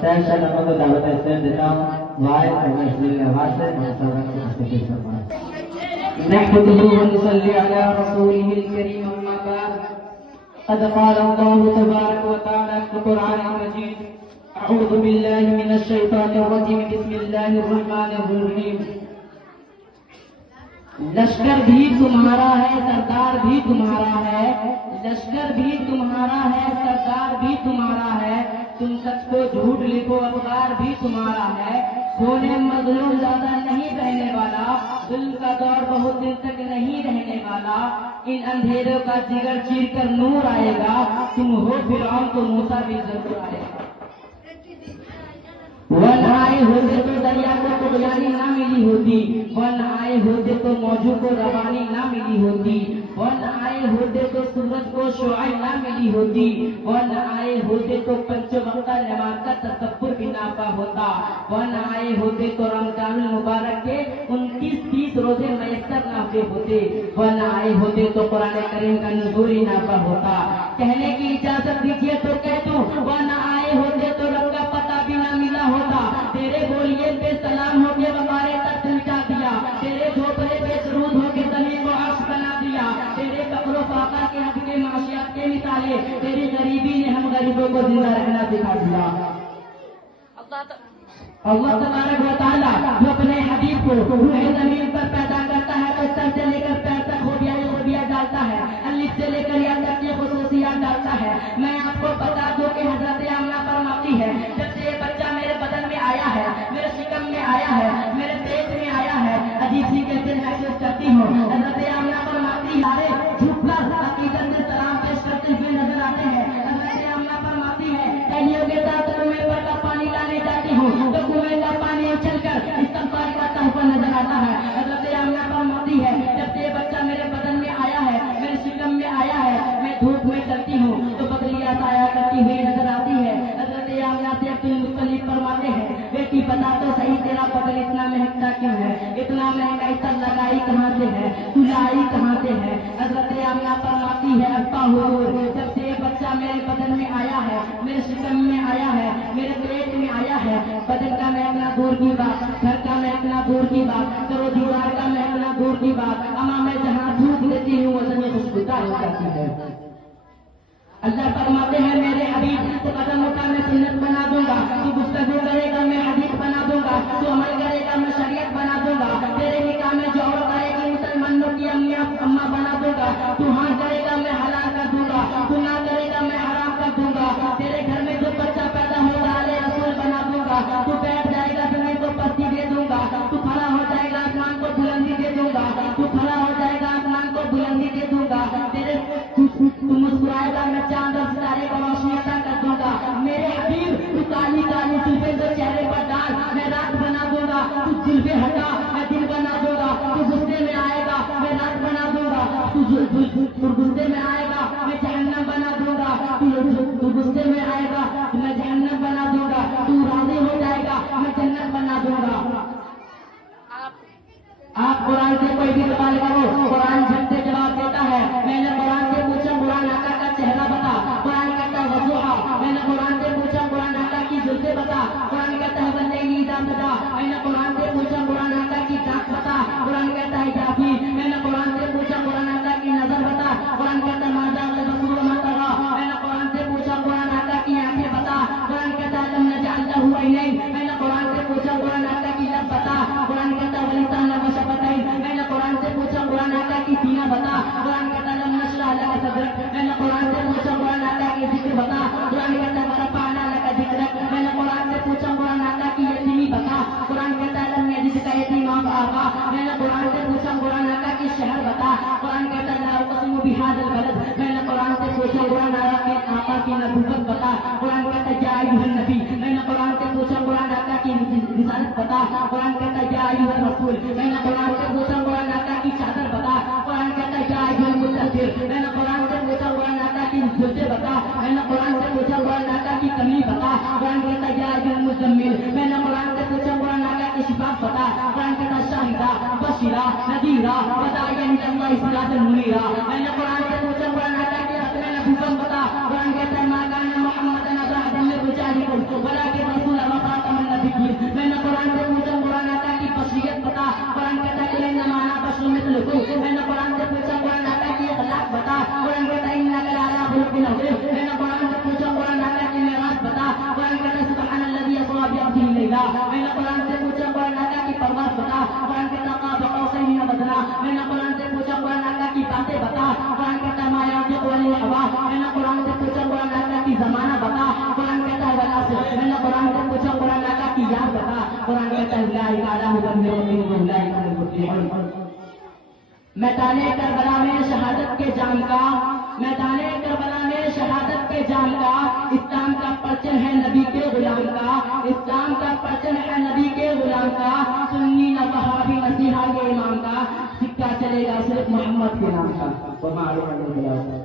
شیخ شاہدوں کو دعوت اسٹیج دیتا ہوں واحد اور محفل آواز سے مسلمان کو مستقبل فرمائیں. نحمده ونصلي على رسوله الكريم اما بعد قد قال الله تبارك وتعالى في القرآن المجيد اعوذ بالله من الشيطان الرجيم بسم الله الرحمن الرحيم. لشکر بھی تمہارا ہے سردار بھی تمہارا ہے، لشکر بھی تمہارا ہے سردار بھی تمہارا ہے، تم سچ کو جھوٹ لکھو افکار بھی تمہارا ہے. سونے مظلوم زیادہ نہیں رہنے والا، دل کا دور بہت دن تک نہیں رہنے والا، ان اندھیروں کا جگر چیر کر نور آئے گا. تم ہو فرعون تو موسیٰ بھی ضرور آئے گا. ون آئے ہوتے تو دریا کو طغیانی نہ ملی ہوتی، ون آئے ہوتے تو موجوں کو روانی نہ ملی ہوتی، ون آئے ہوتے تو سورج کو شعاع نہ ملی ہوتی، ون آئے ہوتے تو پنچ وقتہ نماز کا تصور بھی ناپا ہوتا، ون آئے ہوتے تو رمضان المبارک کے 29-30 روزے میسر نہ ہوتے، ون آئے ہوتے تو قرآن کریم کا نزول ہی ناپا ہوتا. کہنے کی اجازت دیجیے تو کہہ دوں، ون آئے ہوتے تو رب کا پتہ بھی نہ ملا ہوتا. تیرے بولیے پہ سلام ہو کے ہمارے تخت مٹا دیا، تیرے جھوپڑے پہ درود ہو کے زمین کو عرش بنا دیا، تیرے فقر و فاقہ کے حد کے معاشیات کے مثالے، تیری غریبی نے ہم غریبوں کو زندہ رکھنا سکھا دیا. اللہ تبارک و تعالیٰ جو اپنے حبیب کو روح زمین پر پیدا کرتا ہے تو سر سے لے کر پیر تک خوبیاں ڈالتا ہے، الف سے لے کر یا تک یہ خصوصیات ڈالتا ہے. میں آپ کو بتا دوں کہ حضرت آمنہ فرماتی ہے جب سے یہ بچہ میرے بدن میں آیا ہے، میرے شکم میں آیا ہے، میرے پیٹ میں آیا ہے، عجیب سی کیسے محسوس کرتی ہوں. حضرت آمنہ فرماتی ہے جھک کر عقیدت سے سلام پیش کرتے ہوئے نظر آتے ہیں. حضرت آمنہ فرماتی ہے کہنیوں کے ساتھ کنویں پر کا پانی لانے جاتی ہوں تو کنویں کا پانی اچھل کر استغفار کا تحفہ نظر آتا ہے. حضرت آمنہ فرماتی ہے جب سے یہ بچہ میرے بدن میں آیا ہے، میرے شکم میں آیا ہے، میں دھوپ میں چلتی ہوں تو بکریاں سایہ کرتی ہوئی نظر آتی ہے. حضرت آمنہ سے عبدالمطلب فرماتے ہیں بیٹی بتا تو صحیح تیرا بدن اتنا مہکتا کیوں ہے، اتنا مہنگا عطر لگائی کہاں سے ہے، تو لائی کہاں سے ہے. حضرت آمنہ فرماتی ہے ابا حضور جب سے یہ بچہ میرے بدن میں آیا ہے، میرے شکم میں آیا ہے، میرے پیٹ میں آیا ہے، بدن کا مہکنا دور کی بات، گھر کا مہکنا دور کی بات، چلو دیوار کا مہکنا دور کی بات، اما میں جہاں دھوپ دیتی ہوں وہ زمین خوشبودار ہو جاتی ہے. اللہ فرماتے ہیں میرے حبیب تو قدم اٹھا میں سنت بنا دوں گا، تو گفتگو کرے گا میں حدیث بنا دوں گا، تو عمل کرے گا میں شریعت بنا دوں گا، تیرے نکاح میں جو عورت آئے گی مسلمانوں کی اماں بنا دوں گا، تو ہاں کرے گا میں حلال کر دوں گا، تو نہ کرے گا میں حرام کر دوں گا. تیرے گھر میں جو بچہ پیدا ہوگا علی رسول بنا دوں گا، تو بیٹھ جائے گا زمین کو پستی دے دوں گا، تو کھڑا ہو جائے گا آسمان کو بلندی دے دوں گا، تو کھڑا ہو جائے گا آسمان کو بلندی دے دوں گا. تیرے تو مسکرائے گا میں چاند اور ستارے کو روشنی عطا کر دوں گا. میرے حبیب تو کالی کالی زلفیں جو چہرے پر ڈال میں رات بنا دوں گا، تو زلفیں ہٹا میں دن بنا دوں گا، تو غصے میں آئے گا میں رات بنا دوں گا، تو غصے میں آئے گا میں جہنم بنا دوں گا، تو غصے میں آئے گا میں جہنم بنا دوں گا، تو راضی ہو جائے گا میں جنت بنا دوں گا. آپ قرآن سے کوئی بھی سوال کرو قرآن جھٹ سے جواب دیتا ہے. میں نے قرآن سے پوچھا قرآن آقا کا چہرہ بتا، قرآن کہتا ہے وضوحا. میں نے قرآن سے پوچھا قرآن آقا کی زلفیں بتا، قرآن کہتا ہے واللیل اذا سجا. میں نے قرآن سے پوچھا قرآن آقا کی دانت بتا، قرآن کہتا ہے یاسین. میں نے قرآن سے پوچھا قرآن آقا کی نظر بتا، قرآن کہتا ہے ما زاغ البصر وما طغى. میں نے قرآن سے پوچھا قرآن آقا کی آنکھیں بتا، قرآن کہتا ہے لم نجعل له عینین. میں نے قرآن سے پوچھا قرآن آقا کی لب بتا، قرآن کہتا ہے ولسانا وشفتین. میں نے قرآن سے پوچھا قرآن آقا کی سینہ بتا، قرآن کہتا ہے لم نشرح لك صدرك. میں نے قرآن سے پوچھا قرآن آقا کی ذکر بتا، قرآن کہتا ہے ورفعنا لك ذکرك. میں نے قرآن سے پوچھا قرآن آقا کی یتیمی بتا، قرآن کہتا ہے لم يجدك یتیما فآوى. میں نے قرآن سے پوچھا قرآن آقا کی شہر بتا، قرآن کہتا ہے لا اقسم بهذا البلد. میں نے قرآن سے پوچھا قرآن آقا کی نبوت بتا، قرآن کہتا ہے یا ایھا النبی. میں نے قرآن سے پوچھا قرآن آقا کی رسالت بتا، قرآن کہتا ہے یا ایھا الرسول. میں نے قرآن سے پوچھا قرآن آقا کی چادر بتا، قرآن کہتا ہے یا ایھا المدثر. میں نے قرآن سے پوچھا قرآن آقا کی زلفیں بتا، میں نے قرآن سے پوچھا قرآن آقا کی کمی بتا، قرآن کہتا ہے یا ایھا المزمل. میں نے قرآن سے پوچھا قرآن آقا کی شفاعت بتا، قرآن کہتا ہے شاہدہ بشیرہ نذیرہ وداعیا الی اللہ سراجا منیرا. میں نے قرآن سے پوچھا قرآن آقا کی ختم نبوت بتا، قرآن کہتا ہے ما کان محمد ابا احد من رجالکم ولکن رسول بتا. میں نے قرآن سے پوچھا قرآن اللہ کی پرواز بتا. قرآن کہتا قاب قوسین یا ادنی. میں نے قرآن سے پوچھا قرآن اللہ کی باتیں بتا. قرآن کہتا ما ینطق عن الہویٰ. میں نے قرآن سے پوچھا قرآن اللہ کی زمانہ بتا. قرآن کہتا ہے والعصر. میں نے قرآن سے پوچھا قرآن اللہ کی یاد بتا. قرآن کہتا ہے اولئک علی ھدی من ربہم واولئک هم المفلحون. میدان کربلا میں شہادت کے جام کا، میدان کربلا میں شہادت کے جام کا، اسلام کا پرچم ہے نبی کے غلام کا، اسلام کا پرچم ہے نبی کے غلام کا، سنی نہ وہابی مسیحا کے امام کا، سکہ چلے گا صرف محمد کے نام کا.